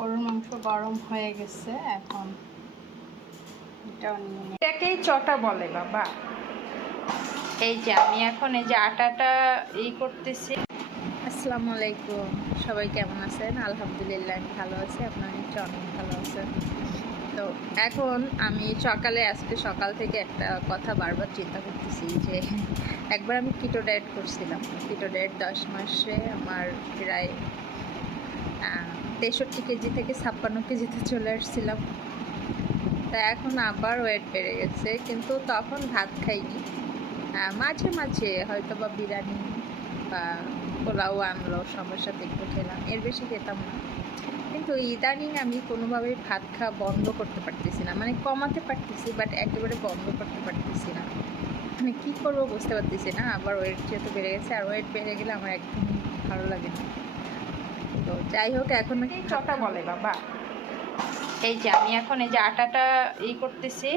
গরুর মাংস গরম হয়ে গেছে, এখন এটাকেই চটা বলে বাবা। এই যে আমি এখন এই যে আটাটা করতেছি। আসসালামু আলাইকুম, সবাই কেমন আছেন? আলহামদুলিল্লাহ আমি ভালো আছি, আপনারা নিশ্চয়ই অনেক ভালো আছেন। তো এখন আমি আজকে সকাল থেকে একটা কথা বারবার চিন্তা করতেছি যে একবার আমি কিটো ডায়েট করছিলাম। কিটো ডায়েট 10 মাসে আমার প্রায় 63 কেজি থেকে 56 কেজিতে চলে আসছিলাম। তা এখন আবার ওয়েট বেড়ে গেছে, কিন্তু তখন ভাত খাইনি, মাঝে মাঝে হয়তো বা বিরিয়ানি বা পোলাও আনলো সময়ের সাথে একটু খেলাম, এর বেশি খেতাম না। কিন্তু ইদানিং আমি কোনোভাবেই ভাত খাওয়া বন্ধ করতে পারতেছি না, মানে কমাতে পারতেছি বাট একেবারে বন্ধ করতে পারতেছি না। মানে কী করবো বুঝতে পারতেছি না। আবার ওয়েট যেহেতু বেড়ে গেছে, আর ওয়েট বেড়ে গেলে আমার একদম ভালো লাগে না। তো যাই হোক, এখন চটা বলে বাবা। এই যে আমি এখন এই যে আটাটা করতেছি,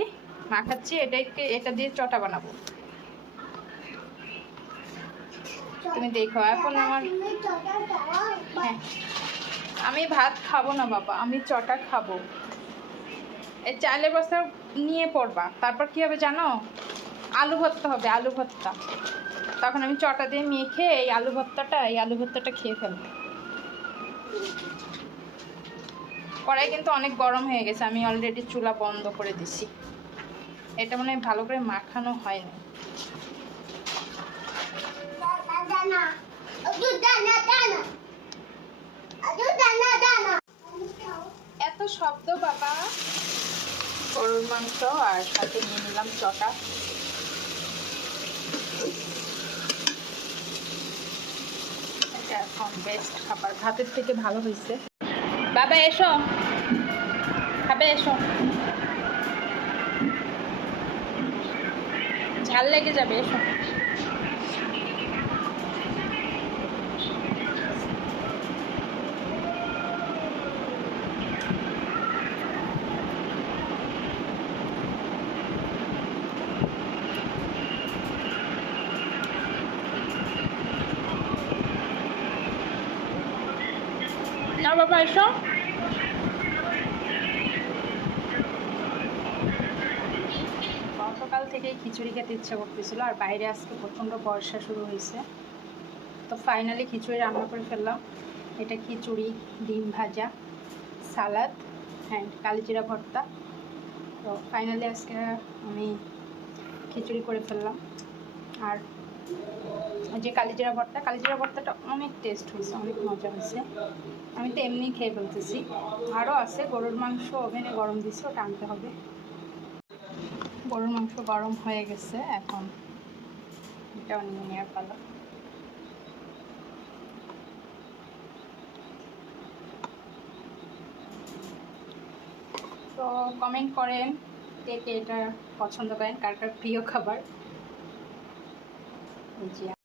মাখাচ্ছি, এটা দিয়ে চটা বানাবো। তুমি দেখো এখন আমার, হ্যাঁ আমি ভাত খাবো না বাবা, আমি চটা খাবো। এই চালের বস্তা নিয়ে পড়বা, তারপর কি হবে জানো? আলু ভর্তা হবে, আলু ভর্তা। তখন আমি চটা দিয়ে মেখে এই আলু ভর্তাটা খেয়ে ফেলবো। কড়াই কিন্তু অনেক গরম হয়ে গেছে, আমি অলরেডি চুলা বন্ধ করে দিছি। এটা মনে হয় ভালো করে মাখানো হয় না। এত শব্দ বাবা। গরুর মাংস আর সাথে নিয়ে নিলাম চটা। এটা এখন বেস্ট খাবার, ভাতের থেকে ভালো হয়েছে। বাবা এসো, খাবে এসো, ঝাল লেগে যাবে, এসো। না বাবা এসো। গতকাল থেকেই খিচুড়ি খেতে ইচ্ছা করতেছিল, আর বাইরে আজকে প্রচণ্ড বর্ষা শুরু হয়েছে। তো ফাইনালি খিচুড়ি রান্না করে ফেললাম। এটা খিচুড়ি, ডিম ভাজা, সালাদ অ্যান্ড কালিজিরা ভর্তা। তো ফাইনালি আজকে আমি খিচুড়ি করে ফেললাম। আর যে কালিজিরা ভর্তাটা অনেক টেস্ট হয়েছে, অনেক মজা হয়েছে। আমি তো এমনি খেয়ে ফেলতেছি। আরও আছে, গরুর মাংস ওভেনে গরম দিচ্ছে, ওটা আনতে হবে। গরুর মাংস গরম হয়ে গেছে, এখন এটাও নিয়ে নেওয়ার পালা। তো কমেন্ট করেন কে কে এটা পছন্দ করেন, কার কার প্রিয় খাবার।